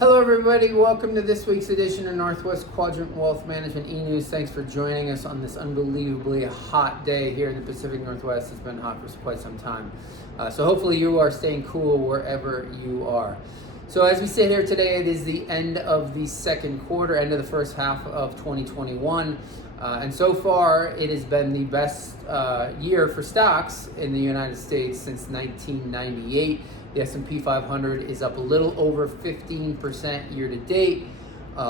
Hello, everybody. Welcome to this week's edition of Northwest Quadrant Wealth Management E-News. Thanks for joining us on this unbelievably hot day here in the Pacific Northwest. It's been hot for quite some time. So hopefully you are staying cool wherever you are. So as we sit here today, it is the end of the second quarter, end of the first half of 2021. And so far, it has been the best year for stocks in the United States since 1998. The S&P 500 is up a little over 15% year to date.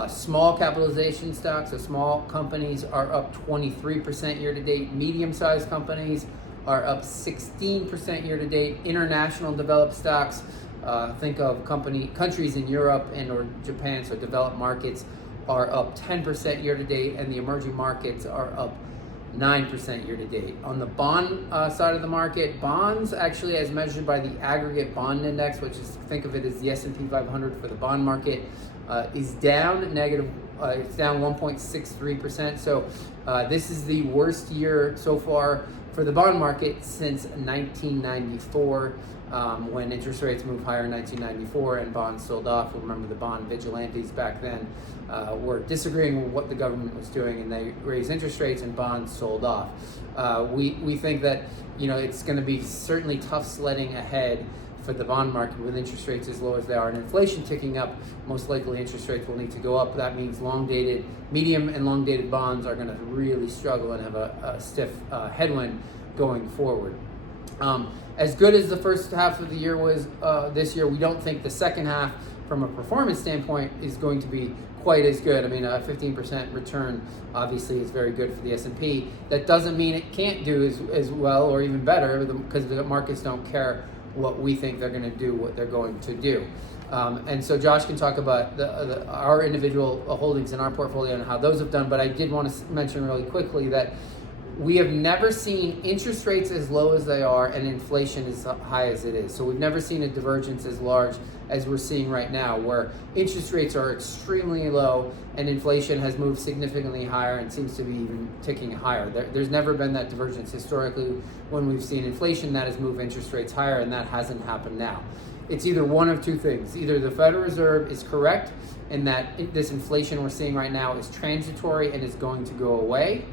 Small capitalization stocks, so small companies, are up 23% year to date. Medium-sized companies are up 16% year to date. International developed stocks, think of countries in Europe and or Japan, so developed markets, are up 10% year to date, and the emerging markets are up 9% year to date. On the bond side of the market, bonds actually, as measured by the aggregate bond index, which is, think of it as the S&P 500 for the bond market, is down negative. It's down 1.63%. So this is the worst year so far for the bond market since 1994. When interest rates moved higher in 1994 and bonds sold off. Remember, the bond vigilantes back then were disagreeing with what the government was doing, and they raised interest rates and bonds sold off. We think that it's going to be certainly tough sledding ahead for the bond market with interest rates as low as they are and inflation ticking up. Most likely interest rates will need to go up. That means medium and long dated bonds are going to really struggle and have a stiff headwind going forward. As good as the first half of the year was this year, we don't think the second half, from a performance standpoint, is going to be quite as good. I mean, a 15% return obviously is very good for the S&P. That doesn't mean it can't do as well or even better, because the markets don't care what we think they're going to do, what they're going to do. And so Josh can talk about our individual holdings in our portfolio and how those have done, but I did want to mention really quickly that we have never seen interest rates as low as they are and inflation as high as it is. So we've never seen a divergence as large as we're seeing right now, where interest rates are extremely low and inflation has moved significantly higher and seems to be even ticking higher. There's never been that divergence historically. When we've seen inflation, that has moved interest rates higher, and that hasn't happened now. It's either one of two things. Either the Federal Reserve is correct in that this inflation we're seeing right now is transitory and is going to go away,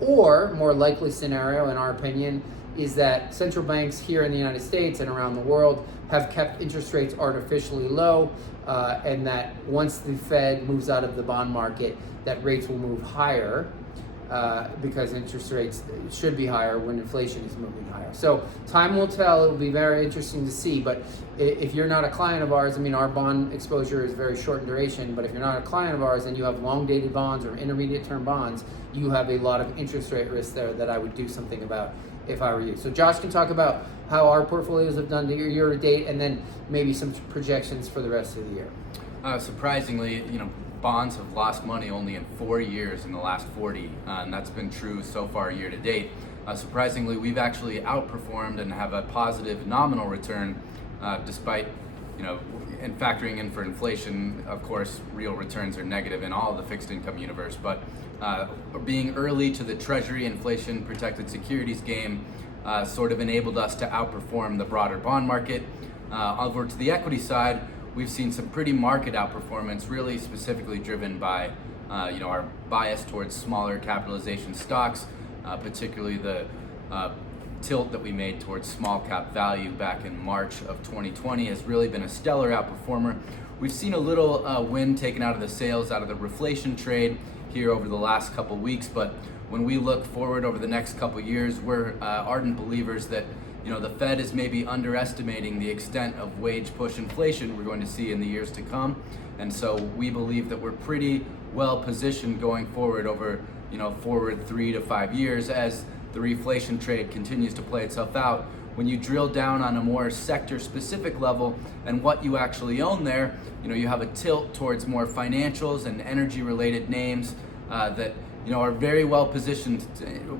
or, more likely scenario, in our opinion, is that central banks here in the United States and around the world have kept interest rates artificially low, and that once the Fed moves out of the bond market, that rates will move higher, because interest rates should be higher when inflation is moving higher. So time will tell. It will be very interesting to see. But if you're not a client of ours, I mean, our bond exposure is very short in duration, but if you're not a client of ours and you have long dated bonds or intermediate term bonds, you have a lot of interest rate risk there that I would do something about if I were you. So Josh can talk about how our portfolios have done year to date, and then maybe some projections for the rest of the year. Surprisingly, bonds have lost money only in 4 years in the last 40, and that's been true so far year to date. Surprisingly, we've actually outperformed and have a positive nominal return, despite, and factoring in for inflation. Of course, real returns are negative in all of the fixed income universe, but being early to the Treasury inflation protected securities game sort of enabled us to outperform the broader bond market. Over to the equity side, we've seen some pretty market outperformance, really specifically driven by our bias towards smaller capitalization stocks, particularly the tilt that we made towards small cap value back in March of 2020 has really been a stellar outperformer. We've seen a little wind taken out of the sails out of the reflation trade here over the last couple weeks, but when we look forward over the next couple years, we're ardent believers that the Fed is maybe underestimating the extent of wage push inflation we're going to see in the years to come. And so we believe that we're pretty well positioned going forward over, forward 3 to 5 years as the reflation trade continues to play itself out. When you drill down on a more sector specific level and what you actually own there, you have a tilt towards more financials and energy related names that are very well positioned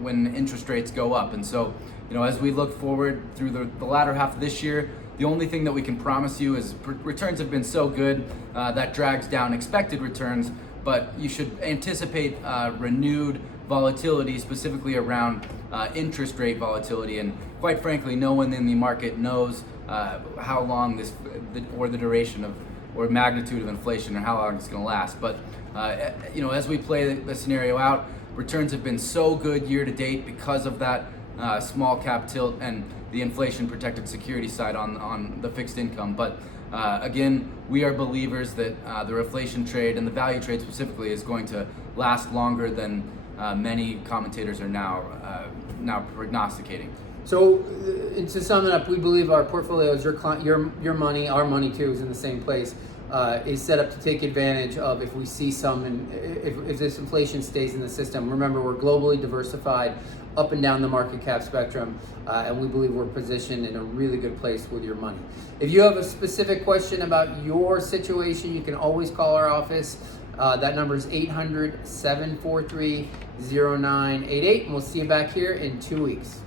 when interest rates go up. And so as we look forward through the latter half of this year, the only thing that we can promise you is returns have been so good that drags down expected returns, but you should anticipate renewed volatility, specifically around interest rate volatility. And quite frankly, no one in the market knows how long the duration or magnitude of inflation or how long it's going to last. But as we play the scenario out, returns have been so good year to date because of that small cap tilt and the inflation protected security side on the fixed income. But again, we are believers that the reflation trade and the value trade specifically is going to last longer than many commentators are now prognosticating. So, to sum it up, we believe our portfolios, your money, our money too, is in the same place. Is set up to take advantage of if we see some, and if this inflation stays in the system. Remember, we're globally diversified up and down the market cap spectrum, and we believe we're positioned in a really good place with your money. If you have a specific question about your situation, you can always call our office. That number is 800-743-0988, and we'll see you back here in 2 weeks.